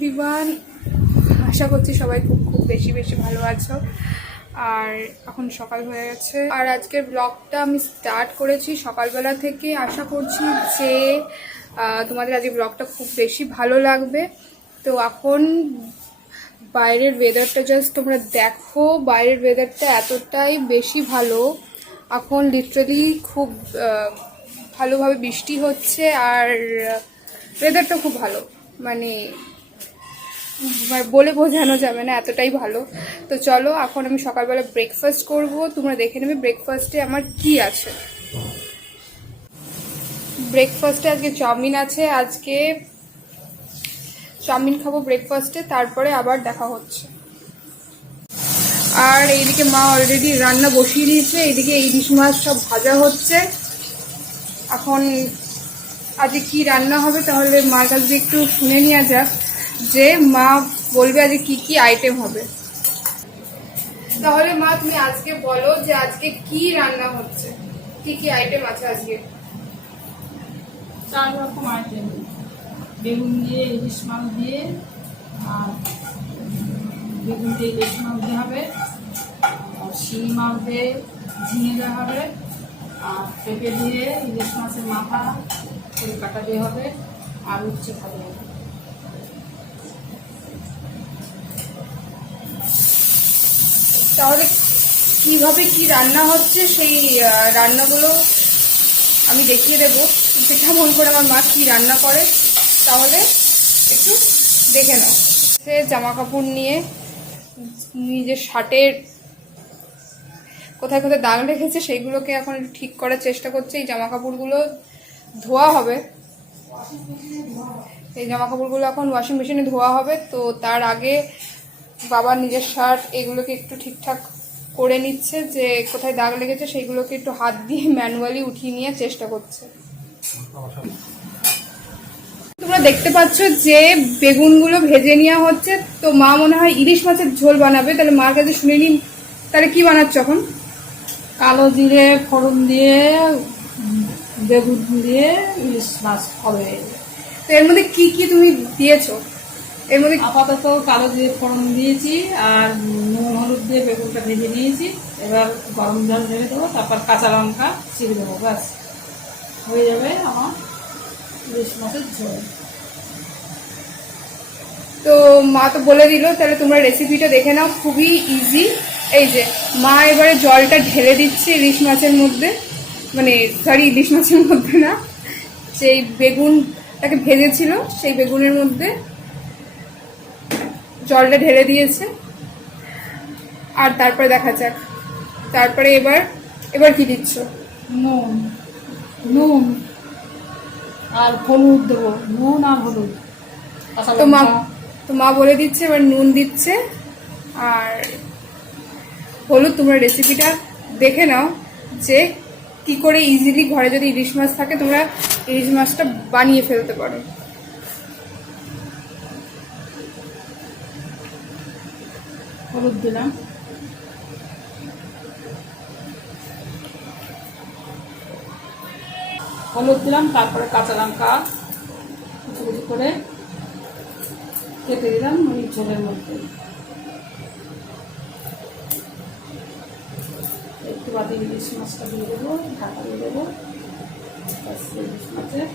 Everyone, আশা করছি সবাই খুব খুব বেশি বেশি ভালো আছো। আর এখন সকাল হয়ে গেছে আর আজকের ব্লগটা আমি স্টার্ট করেছি সকালবেলা থেকে। আশা করছি যে তোমাদের আজকে ব্লগটা খুব বেশি ভালো লাগবে। তো এখন বাইরের ওয়েদারটা জাস্ট তোমরা দেখো, বাইরের ওয়েদারটা এতটাই বেশি ভালো। এখন লিটারালি খুব ভালোভাবে বৃষ্টি হচ্ছে আর ওয়েদারটা খুব ভালো, মানে বলে বোঝানো যাবে না, এতটাই ভালো। তো চলো এখন আমি সকালবেলা ব্রেকফাস্ট করব, তোমরা দেখে নেবে ব্রেকফাস্টে আমার কি আছে। ব্রেকফাস্টে আজকে চাউমিন আছে, আজকে চাউমিন খাবো ব্রেকফাস্টে, তারপরে আবার দেখা হচ্ছে। আর এইদিকে মা অলরেডি রান্না বসিয়ে দিয়েছে, এইদিকে ইলিশ মাছ সব ভাজা হচ্ছে। এখন আজকে কি রান্না হবে তাহলে মার কাছ দিয়ে একটু শুনে নেওয়া যাক যে মা বলবে আজকে কি কি আইটেম হবে। তাহলে মা তুমি আজকে বলো যে আজকে কি রান্না হচ্ছে, কি কি আইটেম আছে আজকে? 4 রকম আইটেম, বেগুন দিয়ে ইলিশ মাছ দিয়ে, আর বেগুন দিয়ে ইলিশ মাছ দিয়ে হবে, আর শিঙি মাছ দিয়ে ঝিঙে দেওয়া হবে, আর পেঁপে দিয়ে ইলিশ মাছের মাথা কাটা দিয়ে হবে, আর উচ্ছে খাবে হবে। তাহলে কিভাবে কি রান্না হচ্ছে সেই রান্নাগুলো আমি দেখিয়ে দেবো, যে কেমন করে আমার মা কি রান্না করে, তাহলে একটু দেখে নাও। সে জামা কাপড় নিয়ে নিজের শার্টের কোথায় কোথায় দাগ রেখেছে সেইগুলোকে এখন ঠিক করার চেষ্টা করছে। এই জামা কাপড়গুলো ধোয়া হবে, এই জামা কাপড়গুলো এখন ওয়াশিং মেশিনে ধোয়া হবে। তো তার আগে বাবার নিজের শার্ট এগুলোকে একটু ঠিকঠাক করে নিচ্ছে, যে কোথায় দাগ লেগেছে সেইগুলোকে একটু হাত দিয়ে ম্যানুয়ালি উঠিয়ে নেওয়ার চেষ্টা করছে। তোমরা দেখতে পাচ্ছ যে বেগুনগুলো ভেজে নেওয়া হচ্ছে। তো মা মনে হয় ইলিশ মাছের ঝোল বানাবে, তাহলে মার কাছে শুনে নিই তাহলে কি বানাচ্ছ এখন? কালো জিরে ফোড়ন দিয়ে বেগুন দিয়ে ইলিশ মাছ হবে। তো এর মধ্যে কি কি তুমি দিয়েছো? এর মধ্যে আপাতত কালো জিরে ফোড়ন দিয়েছি আর নুন হলুদ দিয়ে বেগুনটা ভেজে নিয়েছি। এবার গরম জল ঢেলে দেবো, তারপর কাঁচা লঙ্কা চিড়ে দেবো, ব্যাস হয়ে যাবে আমার ইলিশ মাছের ঝোল। তো মা তো বলে দিল, তাহলে তোমরা রেসিপিটা দেখে নাও, খুবই ইজি। এই যে মা এবারে জলটা ঢেলে দিচ্ছে ইলিশ মাছের মধ্যে, মানে সরি ইলিশ মাছের মধ্যে না, সেই বেগুনটাকে ভেজেছিল সেই বেগুনের মধ্যে জলটা ঢেলে দিয়েছে। আর তারপরে দেখা যাক, তারপরে এবার কি দিচ্ছ? নুন নুন আর হলুদ দেবো, নুন আর হলুদ। তো মা বলে দিচ্ছে এবার নুন দিচ্ছে আর হলুদ। তোমরা রেসিপিটা দেখে নাও যে কি করে ইজিলি ঘরে যদি ইলিশ মাছ থাকে তোমরা ইলিশ মাছটা বানিয়ে ফেলতে পারো। হলুদ দিলাম, তারপরে কাঁচা লঙ্কা কুচি কুচি করে কেটে দিলাম ওই ঝোলের মধ্যে। একটু বাদে ইলিশ মাছটা দিয়ে দেবো, ঢাকা দিয়ে দেবো, ইলিশ মাছের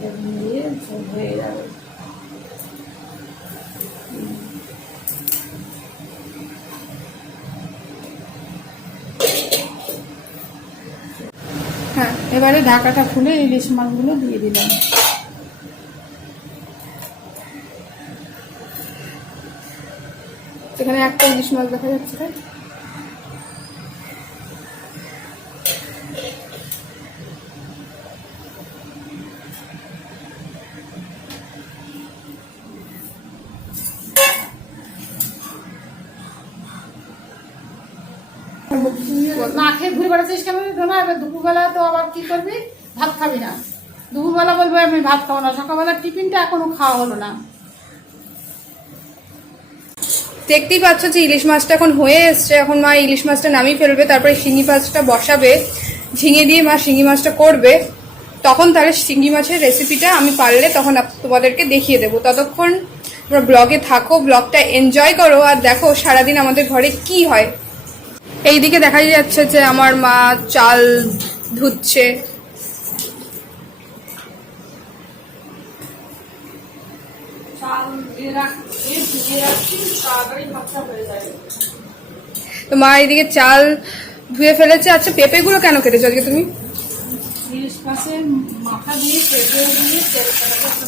বেগুন দিয়ে ঝোল হয়ে যাবে। হ্যাঁ, এবারে ঢাকাটা খুলে ইলিশ মাছগুলো দিয়ে দিলাম। এখানে একটা ইলিশ মাছ দেখা যাচ্ছে, তাই না খেয়ে ঘুরে বেড়াচ্ছিস কেন? না এবার দুপুরবেলা তো আবার কি করবি, ভাত খাবি না। দুপুরবেলা বলবে আমি ভাত খাবো না, সকালবেলা টিফিনটা এখনো খাওয়া হলো না। দেখতেই পাচ্ছ যে ইলিশ মাছটা এখন হয়ে এসছে। এখন মা ইলিশ মাছটা নামিয়ে ফেলবে, তারপরে শিঙি মাছটা বসাবে, ঝিঙে দিয়ে মা শিঙি মাছটা করবে। তখন তাহলে শিঙি মাছের রেসিপিটা আমি পারলে তখন তোমাদেরকে দেখিয়ে দেবো। ততক্ষণ তোমরা ব্লগে থাকো, ব্লগটা এনজয় করো, আর দেখো সারাদিন আমাদের ঘরে কি হয়। এইদিকে দেখা যাচ্ছে যে আমার মা চাল ধুচ্ছে। তো মা এইদিকে চাল ধুয়ে ফেলেছে। আচ্ছা, পেঁপেগুলো কেন কেটেছো আজকে তুমি? ইলিশ মাছের মাথা দিয়ে পেঁপে দিয়ে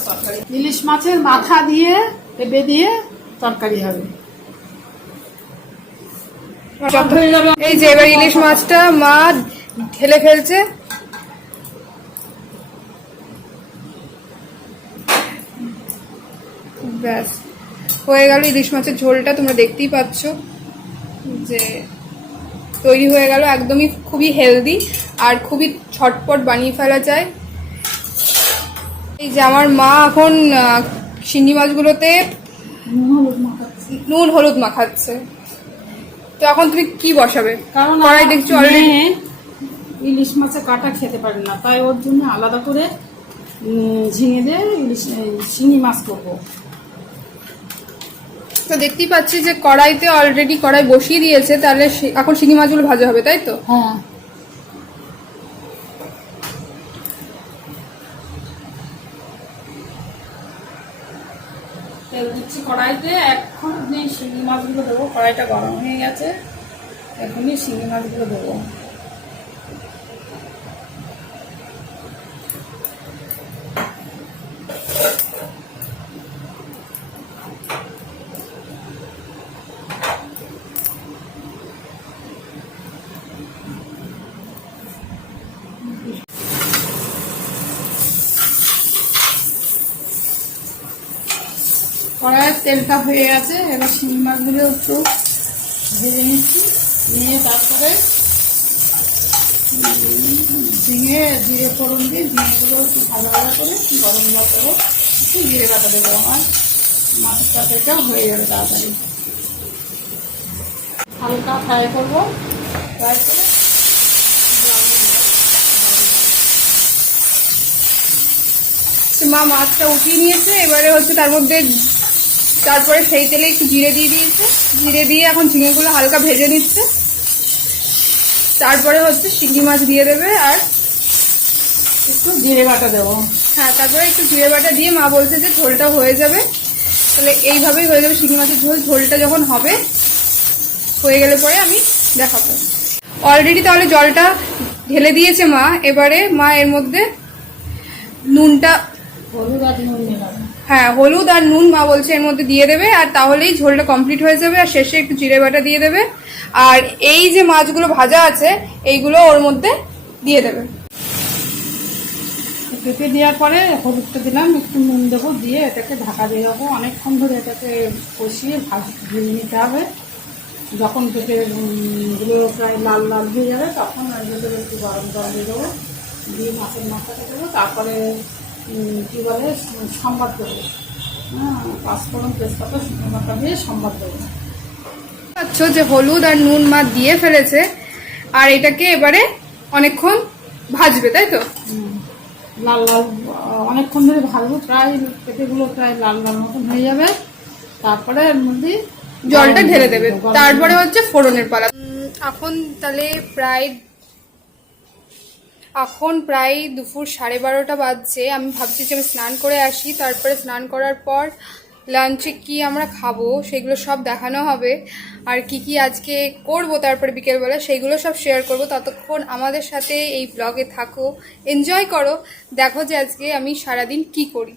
তরকারি, ইলিশ মাছের মাথা দিয়ে পেঁপে দিয়ে তরকারি হবে। এই যে এবার ইলিশ মাছটা মা ঢেলে ফেলছে। ব্যাস হয়ে গেল ইলিশ মাছের ঝোলটা। তোমরা দেখতেই পাচ্ছ যে তৈরি হয়ে গেল। একদমই খুবই হেলদি আর খুবই ঝটপট বানিয়ে ফেলা যায়। এই যে আমার মা এখন শিঙি মাছগুলোতে নুন হলুদ মাখাচ্ছে। তো এখন তুমি কি বসাবে? কারণ কড়াই দেখছো অলরেডি। ইলিশ মাছের কাটা খেতে পারে না, তাই ওর জন্য আলাদা করে ঝিঙে দিয়ে শিঙি মাছ করবো। তো দেখতেই পাচ্ছি যে কড়াইতে অলরেডি কড়াই বসিয়ে দিয়েছে, তাহলে এখন শিঙি মাছগুলো ভাজা হবে, তাই তো? হ্যাঁ, তেল দিচ্ছি কড়াইতে। এখন শিঙি মাছগুলো দেবো। কড়াইটা গরম হয়ে গেছে, এখনই শিঙি মাছগুলো দেবো। কড়াইয়ের তেলটা হয়ে গেছে, এবার শিঙি মাছগুলো একটু ভেজে নিচ্ছি। নিয়ে তারপরে ঝিঙে জিরে ফোড়ন দিয়ে ঝিঙেগুলো একটু ভাজা ভাজা করে গরম জল দেবো, একটু জিরে বাটা দেবো। আমার মাছের তরকারিটাও হয়ে যাবে তাড়াতাড়ি। হালকা ফ্রাই করবো, ফ্রাই করে মা মাছটা উঠিয়ে নিয়েছে। এবারে হচ্ছে তার মধ্যে তারপরে সেই তেলে একটু জিরে দিয়ে দিয়েছে। জিরে দিয়ে এখন ঝিঙেগুলো হালকা ভেজে নিচ্ছে। তারপরে হচ্ছে শিঙি মাছ দিয়ে দেবে আর একটু জিরে বাটা দেবো। হ্যাঁ, তারপরে একটু জিরে বাটা দিয়ে মা বলছে যে ঝোলটা হয়ে যাবে। তাহলে এইভাবেই হয়ে যাবে শিঙি মাছের ঝোল। ঝোলটা যখন হবে, হয়ে গেলে পরে আমি দেখাবো। অলরেডি তাহলে জলটা ঢেলে দিয়েছে মা। এবারে মা এর মধ্যে নুনটা, হলুদ আর নুন দিলাম। হ্যাঁ হলুদ আর নুন মা বলছে এর মধ্যে দিয়ে দেবে, আর তাহলেই ঝোলটা কমপ্লিট হয়ে যাবে। আর শেষে একটু জিরে বাটা দিয়ে দেবে। আর এই যে মাছগুলো ভাজা আছে এইগুলো ওর মধ্যে দিয়ে দেবে। পেঁপে দেওয়ার পরে হলুদটা দিলাম, একটু নুন দেবো, দিয়ে এটাকে ঢাকা দিয়ে রাখবো। অনেকক্ষণ ধরে এটাকে কষিয়ে ভেজে নিতে হবে। যখন পেঁপের গুলো প্রায় লাল লাল হয়ে যাবে তখন এর ভেতরে একটু গরম জল দিয়ে দেবো, দিয়ে মাছের মাথাটা দেবো। তারপরে কী বলে সম্বাদ দেবো। হ্যাঁ, পাঁচফোড়ন তেজপাতা শুকনো লঙ্কা দিয়ে সম্বাদ দেবো। আচ্ছা, যে হলুদ আর নুন মা দিয়ে ফেলেছে, আর এটাকে এবারে অনেকক্ষণ ভাজবে, তাই তো? লাল লাল অনেকক্ষণ ধরে ভাজবো, প্রায় পেঁপেগুলো প্রায় লাল লাল মতন হয়ে যাবে। তারপরে এর মধ্যে জলটা ঢেলে দেবে। তারপরে হচ্ছে ফোড়নের পালা। এখন প্রায় দুপুর 12:30 বাজছে। আমি ভাবছি যে আমি স্নান করে আসি, তারপরে স্নান করার পর লাঞ্চে কি আমরা খাবো সেগুলো সব দেখানো হবে। আর কি কি আজকে করব তারপরে বিকেলবেলা সেইগুলো সব শেয়ার করব। ততক্ষণ আমাদের সাথে এই ব্লগে থাকো, এনজয় করো, দেখো যে আজকে আমি সারাদিন কি করি।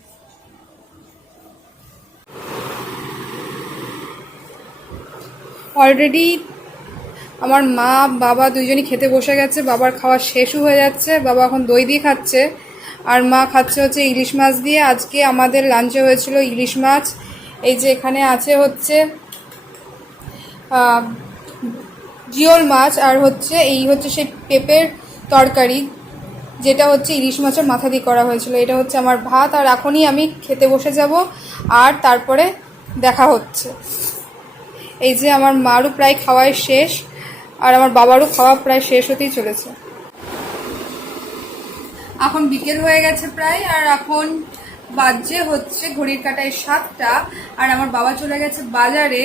অলরেডি আমার মা বাবা দুইজনই খেতে বসে গেছে। বাবার খাওয়া শেষও হয়ে যাচ্ছে। বাবা এখন দই দিয়ে খাচ্ছে, আর মা খাচ্ছে হচ্ছে ইলিশ মাছ দিয়ে। আজকে আমাদের লাঞ্চে হয়েছিল ইলিশ মাছ। এই যে এখানে আছে হচ্ছে জিওল মাছ, আর হচ্ছে এই হচ্ছে সেই পেঁপের তরকারি, যেটা হচ্ছে ইলিশ মাছের মাথা দিয়ে করা হয়েছিল। এটা হচ্ছে আমার ভাত। আর এখনই আমি খেতে বসে যাব, আর তারপরে দেখা হচ্ছে। এই যে আমার মারও প্রায় খাওয়াই শেষ, আর আমার বাবারও খাওয়া প্রায় শেষ হতেই চলেছে। এখন বিকেল হয়ে গেছে প্রায়, আর এখন বাজে হচ্ছে ঘড়ির কাটায় 7টা, আর আমার বাবা চলে গেছে বাজারে।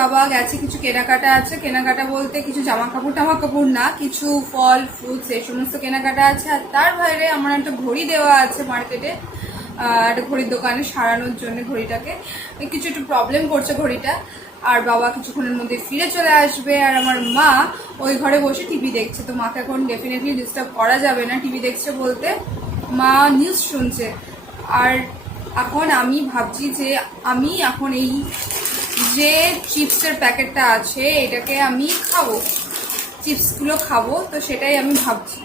বাবা গেছে, কিছু কেনাকাটা আছে, কেনাকাটা বলতে কিছু জামা কাপড় না, কিছু ফল ফ্রুটস এই সমস্ত কেনাকাটা আছে। আর তার বাইরে আমার একটা ঘড়ি দেওয়া আছে মার্কেটে, একটা ঘড়ির দোকানে সারানোর জন্য ঘড়িটাকে। কিছু একটু প্রবলেম করছে ঘড়িটা। আর বাবা কিছুক্ষণের মধ্যে ফিরে চলে আসবে, আর আমার মা ওই ঘরে বসে টিভি দেখছে। তো মাকে এখন ডেফিনেটলি ডিস্টার্ব করা যাবে না, টিভি দেখছে বলতে মা নিউজ শুনছে। আর এখন আমি ভাবছি যে আমি এখন এই যে চিপসের প্যাকেটটা আছে এটাকে আমি খাবো, চিপসগুলো খাবো, তো সেটাই আমি ভাবছি।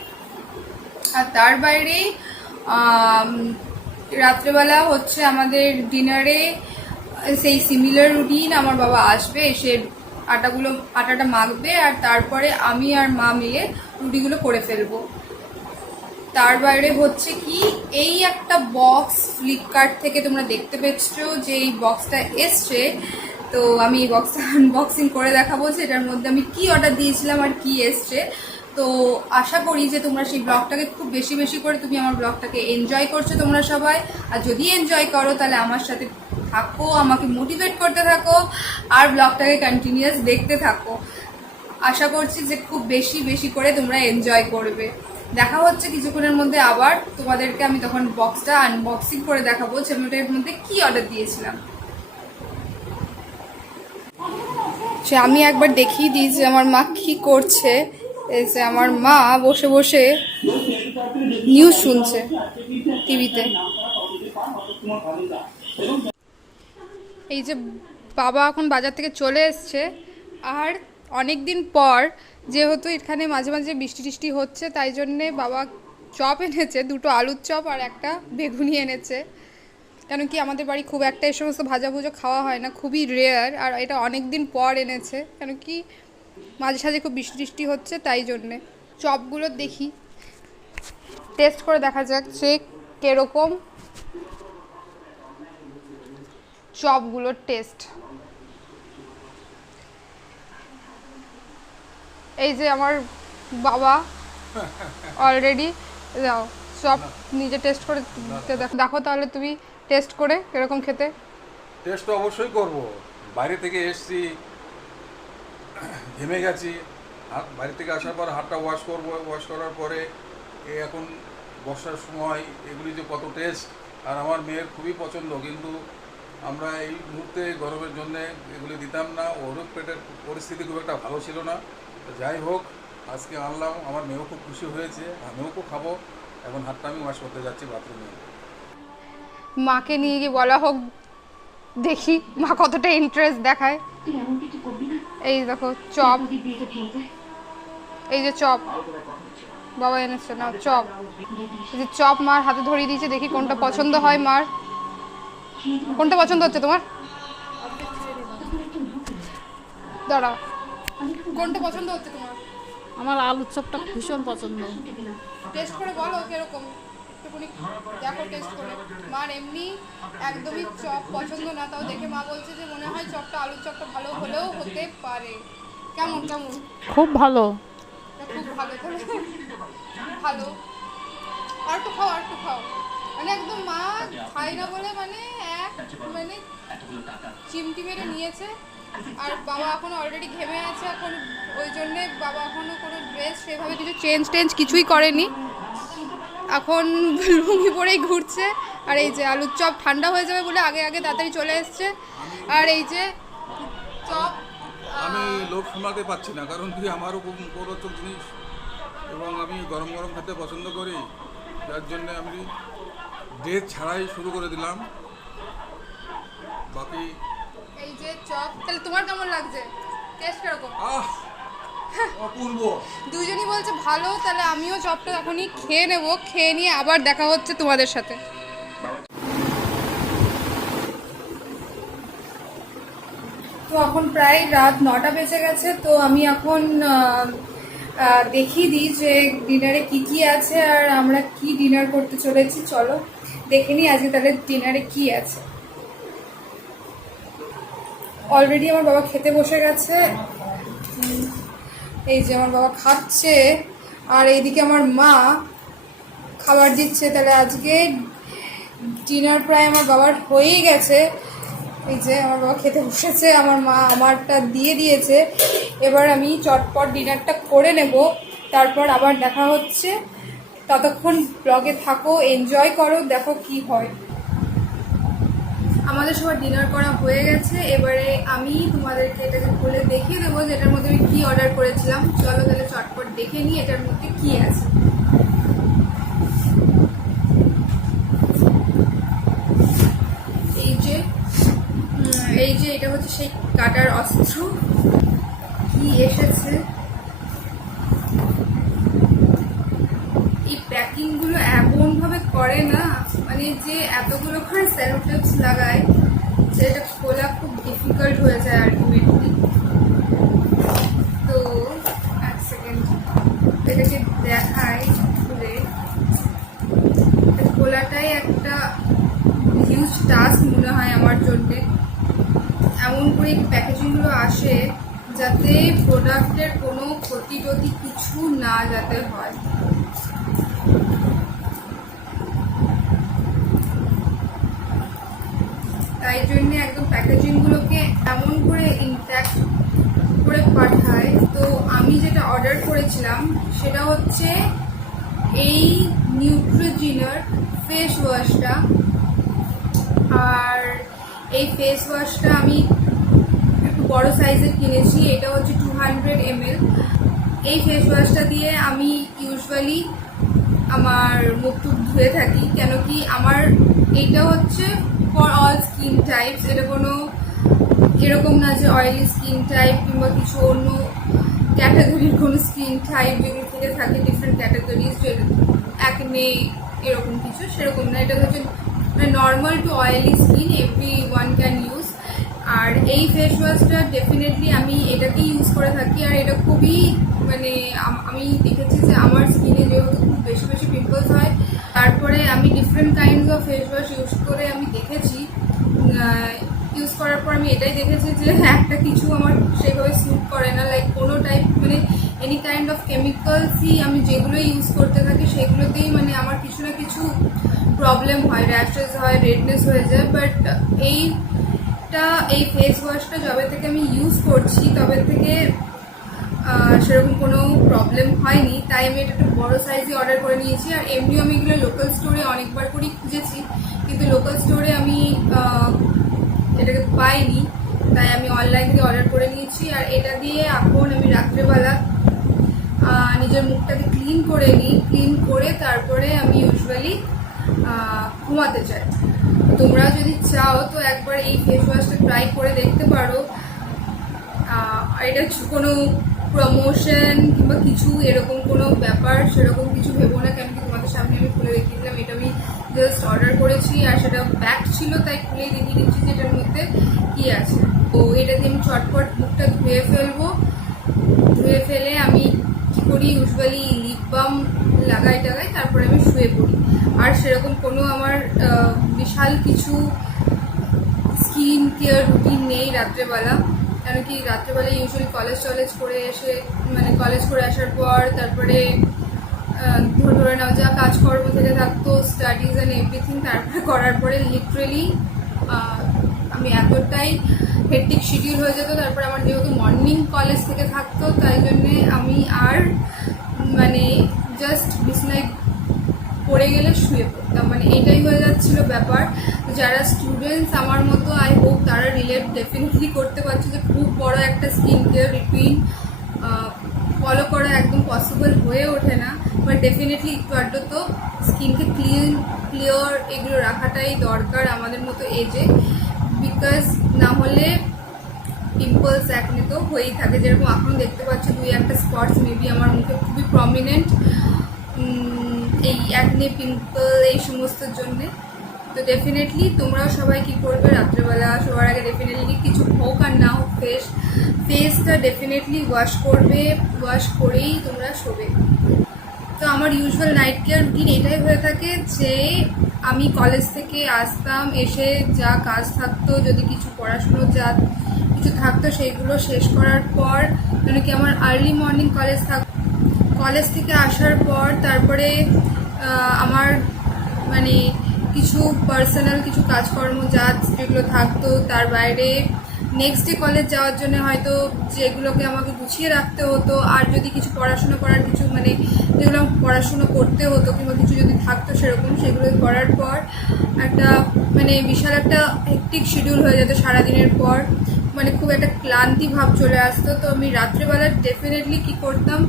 আর তার বাইরে রাত্রেবেলা হচ্ছে আমাদের ডিনারে সেই সিমিলার রুটিন। আমার বাবা আসবে, এসে আটাটা মাখবে, আর তারপরে আমি আর মা মিলে রুটিগুলো করে ফেলবো। তার বাইরে হচ্ছে কি, এই একটা বক্স ফ্লিপকার্ট থেকে তোমরা দেখতে পেয়েছো যে এই বক্সটা এসছে, তো আমি এই বক্সটা আনবক্সিং করে দেখাবো যে এটার মধ্যে আমি কি অর্ডার দিয়েছিলাম আর কি এসছে। তো আশা করি যে তোমরা সেই ব্লগটাকে খুব বেশি বেশি করে তুমি আমার ব্লগটাকে এনজয় করছো তোমরা সবাই। আর যদি এনজয় করো তাহলে আমার সাথে থাকো, আমাকে মোটিভেট করতে থাকো, আর ব্লগটাকে কন্টিনিউয়াস দেখতে থাকো। আশা করছি যে খুব বেশি বেশি করে তোমরা এনজয় করবে। দেখা হচ্ছে কিছুক্ষণের মধ্যে আবার, তোমাদেরকে আমি তখন বক্সটা আনবক্সিং করে দেখাবো যে আমি ওটার মধ্যে কি অর্ডার দিয়েছিলাম। সে আমি একবার দেখিয়ে দিই যে আমার মা কি করছে। এই যে আমার মা বসে বসে নিউজ শুনছে টিভিতে। এই যে বাবা এখন বাজার থেকে চলে এসছে, আর অনেক দিন পর যেহেতু এখানে মাঝে মাঝে বৃষ্টি টিষ্টি হচ্ছে, তাই জন্যে বাবা চপ এনেছে, 2টো আলুর চপ আর একটা বেগুনি এনেছে। কেন কি আমাদের বাড়ি খুব একটা এই সমস্ত ভাজাভুজো খাওয়া হয় না, খুবই রেয়ার, আর এটা অনেক দিন পর এনেছে, কেন কি মাঝে সাঝে খুব বৃষ্টি টিষ্টি হচ্ছে তাই জন্যে। চপগুলো দেখি, টেস্ট করে দেখা যাক যে কীরকম চপগুলোর টেস্ট। এই যে আমার বাবা অলরেডি দাও চপ নিজে টেস্ট করে দেখো, তাহলে তুমি টেস্ট করে কিরকম খেতে। টেস্ট তো অবশ্যই করব, বাইরে থেকে এসেছি, ঘেমে গেছি, বাইরে থেকে আসার পর হাতটা ওয়াশ করব, ওয়াশ করার পরে এখন বর্ষার সময় এগুলি যে কত টেস্ট, আর আমার মেয়ের খুবই পছন্দ, কিন্তু আমরা এই মুহূর্তে গরমের জন্যে এগুলি দিতাম না, ওরও পেটের পরিস্থিতি খুব একটা ভালো ছিল না। যাই হোক, আজকে আনলাম, আমার মেয়েও খুব খুশি হয়েছে, আমিও খুব খাবো। এখন হাতটা আমি ওয়াশ করতে যাচ্ছি বাথরুমে। মাকে নিয়ে গিয়ে বলা হোক, দেখি মা কতটা ইন্টারেস্ট দেখায়। এই দেখো চপ, এই যে চপ বাবা এনেছে, না চপ, এই যে চপ মার হাতে ধরিয়ে দিয়েছে, দেখি কোনটা পছন্দ হয় মার। কোনটা পছন্দ হচ্ছে তোমার? দাঁড়াও, কোনটা পছন্দ হচ্ছে তোমার? আমার আলুর চপটা ভীষণ পছন্দ। টেস্ট করে বলো কিরকম, একটুখানি দেখো টেস্ট করে। মার এমনি একদমই চপ পছন্দ না, তাও দেখে মা বলছে যে মনে হয় চপটা আলুর চপটা ভালো হলেও হতে পারে। কেমন কেমন? খুব ভালো। খুব ভালো, ভালো। আর একটু খাও, আর একটু খাও। মানে একদম মা খাই না বলে মানে চিমটি মেরে নিয়েছে। আর বাবা এখন অলরেডি ঘেমে আছে, এখন ওই জন্যে বাবা এখনও কোনো ড্রেস সেভাবে কিছু চেঞ্জ কিছুই করেনি, এখন লুঙ্গি পরেই ঘুরছে। আর এই যে আলুর চপ ঠান্ডা হয়ে যাবে বলে আগে আগে তাড়াতাড়ি চলে এসছে। আর এই যে চপ আমি লোভ সামলাতে পারছি না, কারণ কি আমারও খুব মুখরোচক জিনিস এবং আমি গরম গরম খেতে পছন্দ করি, যার জন্য আমি ড্রেস ছাড়াই শুরু করে দিলাম। বাকি এই যে চপ, তাহলে তোমার কেমন লাগছে? টেস্ট কিরকম? অপূর্ব। দুজনই বলছে ভালো, তাহলে আমিও চপটা এখনই খেয়ে নেব, খেয়ে নিয়ে আবার দেখা হচ্ছে তোমাদের সাথে। তো এখন প্রায় রাত 9টা বেজে গেছে, তো আমি এখন দেখিয়ে দিই যে ডিনারে কি কি আছে আর আমরা কি ডিনার করতে চলেছি। চলো দেখে নিই আজকে তাহলে ডিনারে কি আছে। অলরেডি আমার বাবা খেতে বসে গেছে, এই যে আমার বাবা খাচ্ছে, আর এইদিকে আমার মা খাবার দিচ্ছে। তাহলে আজকে ডিনার প্রায় আমার বাবার হয়েই গেছে। এই যে আমার বাবা খেতে বসেছে, আমার মা আমারটা দিয়ে দিয়েছে। এবার আমি চটপট ডিনারটা করে নেব, তারপর আবার দেখা হচ্ছে। ততক্ষণ ব্লগে থাকো, এনজয় করো, দেখো কি হয়। আমাদের সবার ডিনার করা হয়ে গেছে। এবারে আমি তোমাদেরকে এটাকে খুলে দেখিয়ে দেবো যে এটার মধ্যে আমি কী অর্ডার করেছিলাম। চলো তাহলে চটপট দেখে নিই এটার মধ্যে কী আছে। এই যে এটা হচ্ছে সেই কাটার অস্ত্র। কি এসেছে, এই প্যাকিং গুলো এমন ভাবে করে না, মানে যে এতগুলো করে সেলোটেপস লাগায় যে এটা খোলা খুব ডিফিকাল্ট হয়ে যায় আলটিমেটলি। তো এক সেকেন্ড এটাকে দেখাই খুলে। খোলাটাই একটা হিউজ টাস্ক মনে হয় আমার জন্যে। এমন করে প্যাকেজিংগুলো আসে যাতে প্রোডাক্টের কোনো ক্ষতি টতি কিছু না যাতে হয়। তাই জন্য একদম প্যাকেজিংগুলোকে এমন করে ইনট্যাক্ট করে পাঠায়। তো আমি যেটা অর্ডার করেছিলাম সেটা হচ্ছে এই নিউট্রিজিনার ফেস ওয়াশটা। আর এই ফেস ওয়াশটা আমি একটু বড় সাইজের কিনেছি, এটা হচ্ছে 200 ml। এই ফেস ওয়াশটা দিয়ে আমি ইউজুয়ালি আমার মুখ টুক ধুয়ে থাকি, কেন কি আমার এটা হচ্ছে ফর অল স্কিন টাইপস। এটা কোনো এরকম না যে অয়েলি স্কিন টাইপ কিংবা কিছু অন্য ক্যাটাগরির কোনো স্কিন টাইপ যেগুলো থেকে থাকে ডিফারেন্ট ক্যাটাগরিজ, যে অ্যাকনে এরকম কিছু, সেরকম না। এটা হচ্ছে normal to oily skin, every one can use. আর এই ফেস ওয়াশটা ডেফিনেটলি আমি এটাকেই ইউজ করে থাকি। আর এটা খুবই মানে আমি দেখেছি যে আমার স্কিনে যেহেতু খুব বেশি বেশি পিম্পলস হয়, তারপরে আমি different kinds of face wash use করে আমি দেখেছি, ইউজ করার পর আমি এটাই দেখেছি যে একটা কিছু আমার সেভাবে স্যুট করে না। লাইক কোনো টাইপ মানে এনি কাইন্ড অফ কেমিক্যালসই আমি যেগুলো ইউজ করতে থাকি সেগুলোতেই মানে আমার কিছু না কিছু প্রবলেম হয়, র্যাশেস হয়, রেডনেস হয়ে যায়। বাট এই ফেস ওয়াশটা যবে থেকে আমি ইউজ করছি তবে থেকে সেরকম কোনো প্রবলেম হয়নি। তাই আমি এটা একটু বড়ো সাইজে অর্ডার করে নিয়েছি। আর এমনিও আমি এগুলো লোকাল স্টোরে অনেকবার করেই খুঁজেছি, কিন্তু লোকাল স্টোরে আমি এটাকে পাইনি, তাই আমি অনলাইন থেকে অর্ডার করে নিয়েছি। আর এটা দিয়ে এখন আমি রাত্রেবেলা নিজের মুখটাকে ক্লিন করে নিই, ক্লিন করে তারপরে আমি ইউজুয়ালি ঘুমাতে চাই। তোমরা যদি চাও তো একবার এই ফেস ওয়াশটা ট্রাই করে দেখতে পারো। এটা কোনো প্রমোশন কিংবা কিছু এরকম কোনো ব্যাপার সেরকম কিছু ভেবো না, কেন কি তোমাদের সামনে আমি খুলে দেখিয়ে দিলাম। এটা আমি জাস্ট অর্ডার করেছি আর সেটা প্যাক ছিল, তাই খুলে দেখিয়ে দিচ্ছি যে এটার মধ্যে কি আছে। তো এটা দিয়ে আমি চটপট মুখটা ধুয়ে ফেলবো। ধুয়ে ফেলে আমি কী করি, ইউজুয়ালি লিপ বাম লাগাই তারপরে আমি শুয়ে পড়ি। আর সেরকম কোনো আমার বিশাল কিছু স্কিন কেয়ার রুটিন নেই রাত্রেবেলা, কেন কি রাত্রেবেলা ইউজুয়ালি কলেজ করে এসে মানে কলেজ করে আসার পর তারপরে ধরে নাও যা কাজকর্ম থেকে থাকতো, স্টাডিজ অ্যান্ড এভরিথিং, তারপরে করার পরে লিটারেলি আমি এতটাই হেক্টিক শিডিউল হয়ে যেত। তারপরে আমার যেহেতু মর্নিং কলেজ থেকে থাকতো, তাই জন্যে আমি আর মানে জাস্ট বিছনায় পড়ে গেলে শুয়ে পড়তাম, মানে এটাই হয়ে যাচ্ছিল ব্যাপার। যারা স্টুডেন্টস আমার মতো আই হোপ তারা রিলেট ডেফিনেটলি করতে পারছে যে খুব বড় একটা স্কিন কেয়ার রুটিন ফলো করা একদম পসিবল হয়ে ওঠে না। বাট ডেফিনেটলি একটু আড্ডো তো স্কিনকে ক্লিয়ার এগুলো রাখাটাই দরকার আমাদের মতো এজে, বিকজ না হলে পিম্পলস অ্যাকনে তো হয়েই থাকে। যেরকম এখন দেখতে পাচ্ছি 2-1টা স্পটস মেবি আমার মুখে খুবই প্রমিনেন্ট, এই অ্যাকনে পিম্পল এই সমস্তর জন্যে। তো ডেফিনেটলি তোমরাও সবাই কী করবে, রাত্রেবেলা শোয়ার আগে ডেফিনেটলি কিছু হোক আর না হোক ফেসটা ডেফিনেটলি ওয়াশ করবে, ওয়াশ করেই তোমরা শোবে। তো আমার ইউজুয়াল নাইট কেয়ার রুটিন এটাই হয়ে থাকে যে আমি কলেজ থেকে আসতাম, এসে যা কাজ থাকতো, যদি কিছু পড়াশুনো যা কিছু থাকতো সেইগুলো শেষ করার পর, মানে কি আমার আর্লি মর্নিং কলেজ থেকে আসার পর তারপরে আমার মানে কিছু পার্সোনাল কিছু কাজকর্ম যেগুলো থাকতো, তার বাইরে নেক্সট ডে কলেজ যাওয়ার জন্য হয়তো যেগুলোকে আমাকে গুছিয়ে রাখতে হতো, আর যদি কিছু পড়াশোনা করার কিছু মানে যেগুলো পড়াশুনো করতে হতো কিংবা কিছু যদি থাকতো সেরকম, সেগুলো করার পর একটা মানে বিশাল একটা হেক্টিক শিডিউল হয়ে যেত সারাদিনের পর, মানে খুব একটা ক্লান্তি ভাব চলে আসতো। তো আমি রাত্রেবেলা ডেফিনেটলি কী করতাম,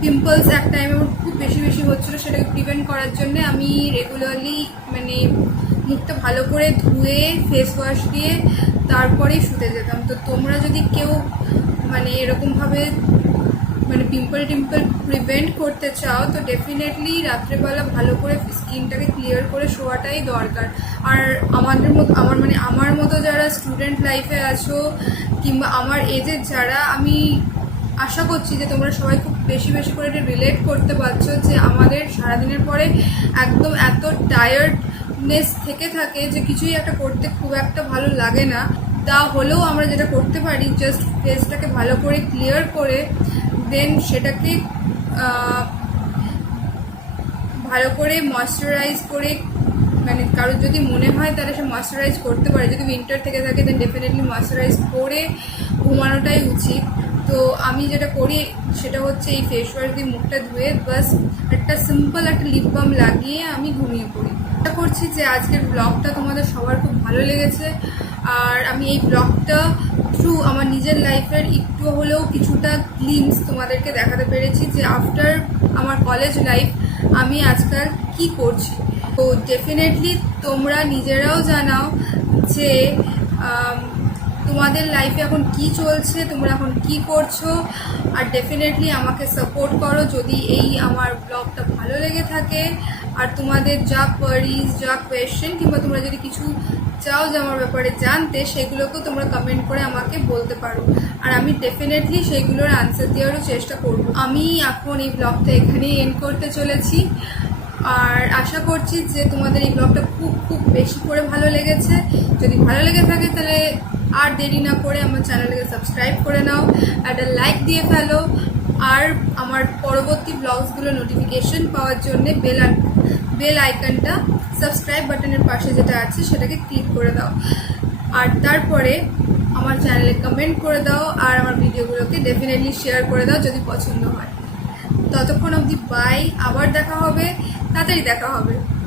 পিম্পলস এক টাইমে আমার খুব বেশি বেশি হচ্ছিলো, সেটাকে প্রিভেন্ট করার জন্য আমি রেগুলারলি মানে মুখটা ভালো করে ধুয়ে ফেস ওয়াশ দিয়ে তারপরেই শুতে যেতাম। তো তোমরা যদি কেউ মানে এরকমভাবে মানে পিম্পল প্রিভেন্ট করতে চাও তো ডেফিনেটলি রাত্রেবেলা ভালো করে স্কিনটাকে ক্লিয়ার করে শোয়াটাই দরকার। আর আমার মতো যারা স্টুডেন্ট লাইফে আছো কিংবা আমার এজের যারা, আমি আশা করছি যে তোমরা সবাই খুব বেশি বেশি করে এটা রিলেট করতে পারছো যে আমাদের সারাদিনের পরে একদম এত টায়ার্ডনেস থেকে থাকে যে কিছুই একটা করতে খুব একটা ভালো লাগে না। তা হলেও আমরা যেটা করতে পারি, জাস্ট ফেসটাকে ভালো করে ক্লিয়ার করে দেন সেটাকে ভালো করে ময়শ্চারাইজ করে, মানে কারোর যদি মনে হয় তাহলে সে ময়শ্চারাইজ করতে পারে, যদি উইন্টার থেকে থাকে দেন ডেফিনেটলি ময়শ্চারাইজ করে ঘুমানোটাই উচিত। তো আমি যেটা করি সেটা হচ্ছে এই ফেস ওয়াশ দিয়ে মুখটা ধুয়ে বাস একটা সিম্পল একটা লিপ বাম লাগিয়ে আমি ঘুমিয়ে পড়ি। আশা করছি যে আজকের ব্লগটা তোমাদের সবার খুব ভালো লেগেছে, আর আমি এই ব্লগটা থ্রু আমার নিজের লাইফের একটু হলেও কিছুটা গ্লিমস তোমাদেরকে দেখাতে পেরেছি যে আফটার আমার কলেজ লাইফ আমি আজকাল কি করছি। তো ডেফিনেটলি তোমরা নিজেরাও জানাও যে তোমাদের লাইফে এখন কি চলছে, তোমরা এখন কি করছো, আর ডেফিনেটলি আমাকে সাপোর্ট করো যদি এই আমার ব্লগটা ভালো লেগে থাকে। আর তোমাদের যা কোয়ারিজ, যা কোয়েশ্চেন কিংবা তোমরা যদি কিছু চাও যে আমার ব্যাপারে জানতে, সেগুলোকেও তোমরা কমেন্ট করে আমাকে বলতে পারো, আর আমি ডেফিনেটলি সেগুলোর আনসার দেওয়ারও চেষ্টা করব। আমি এখন এই ব্লগটা এখানেই এন্ড করতে চলেছি, আর আশা করছি যে তোমাদের এই ব্লগটা খুব খুব বেশি করে ভালো লেগেছে। যদি ভালো লেগে থাকে তাহলে আর দেরি না করে আমার চ্যানেলটাকে সাবস্ক্রাইব করে নাও, একটা লাইক দিয়ে ফেলো, আর আমার পরবর্তী ব্লগসগুলো নোটিফিকেশন পাওয়ার জন্য বেল আইকনটা সাবস্ক্রাইব বাটনের পাশে যেটা আছে সেটাকে ক্লিক করে দাও, আর তারপরে আমার চ্যানেলে কমেন্ট করে দাও, আর আমার ভিডিওগুলোকে ডেফিনেটলি শেয়ার করে দাও যদি পছন্দ হয়। ততক্ষণ অবধি বাই, আবার দেখা হবে, তাড়াতাড়ি দেখা হবে।